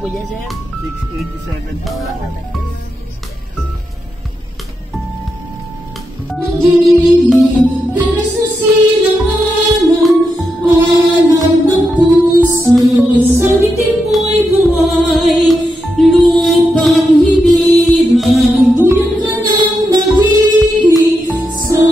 po niya, sir? 687 po lang. Pero sa silanganan, alam ng puso, sabitin mo'y buhay, lupang hinirang, buyan ka ng nagiging sa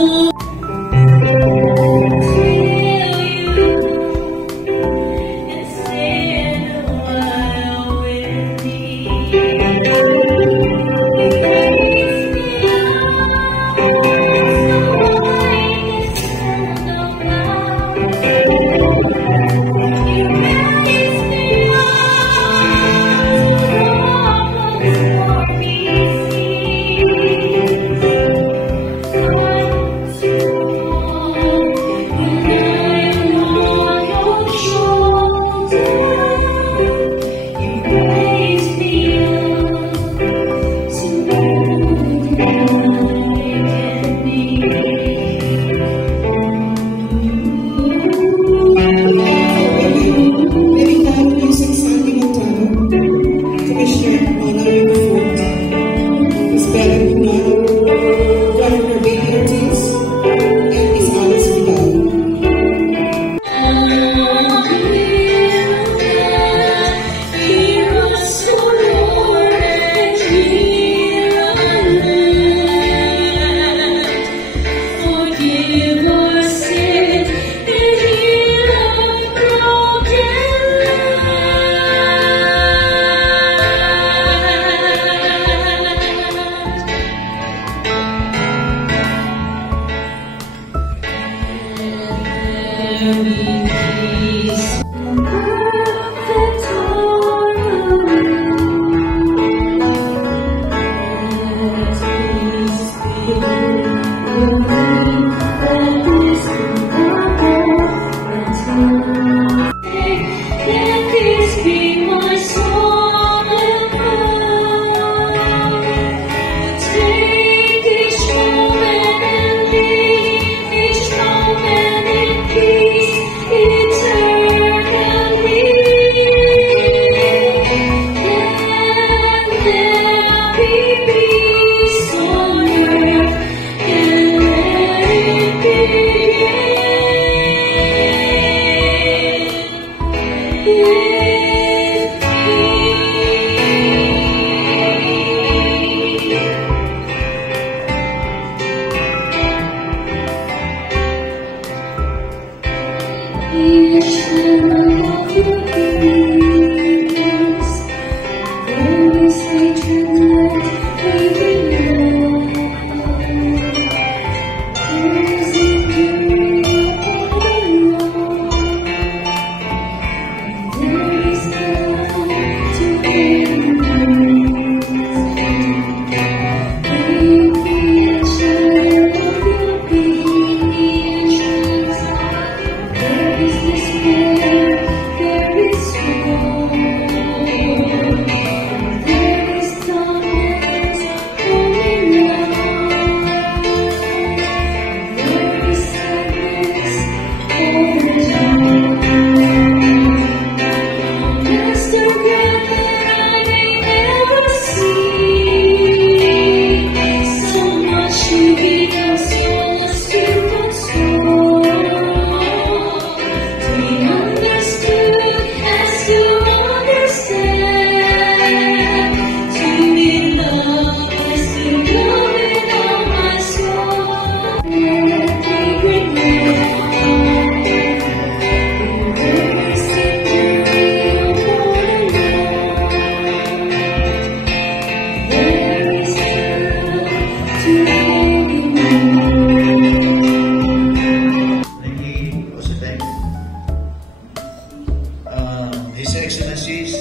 His Excellencies,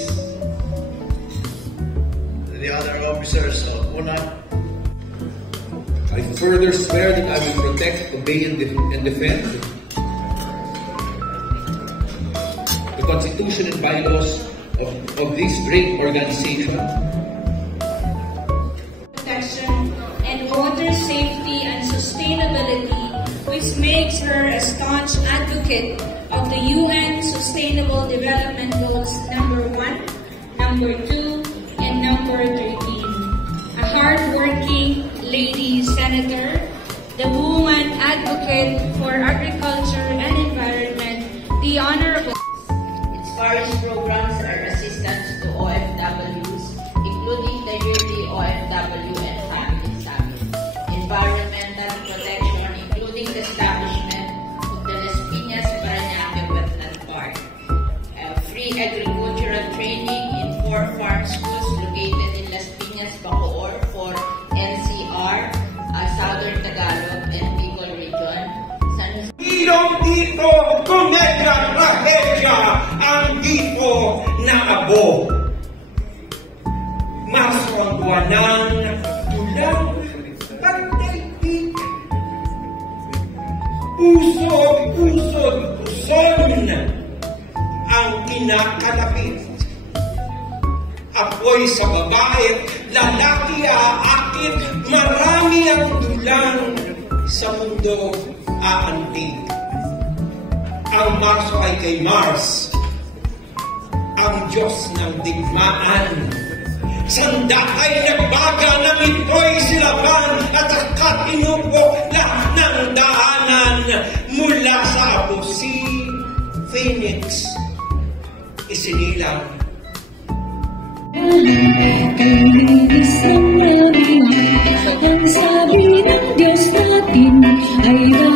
the other officers of UNA. I further swear that I will protect, obey, and defend the Constitution and bylaws of this great organization. Protection and water safety and sustainability, which makes her a staunch advocate of the UN Sustainable Development Goals number 1, number number 2, and number 13. A hardworking lady senator, the woman advocate for agriculture and environment, the Honorable. Its various programs are assistance to OFWs, including the yearly OFW and Family Summit, environmental protection, including the establishment of the Las Piñas Parañaque Wetland Park, free agricultural training in 4 farm schools located in Las Piñas, Bacoor for NCR, Southern Tagalog and Bicol Region, San Jose. Ilong dito, kumedra trahedya ang dito na abo. Masongguanang tulang pagdaigdig. Pusod, puson ang kinakalapit. Apoy sa babae, lalaki aakit, marami ang dulang sa mundo aantig. Ang Marso ay kay Mars, ang Diyos ng digmaan. Sandatay nagbaga ng ito'y silaban at akat inupo lahat ng daanan mula sa Apo si Phoenix isinilang. Ang sabi ng Diyos natin ay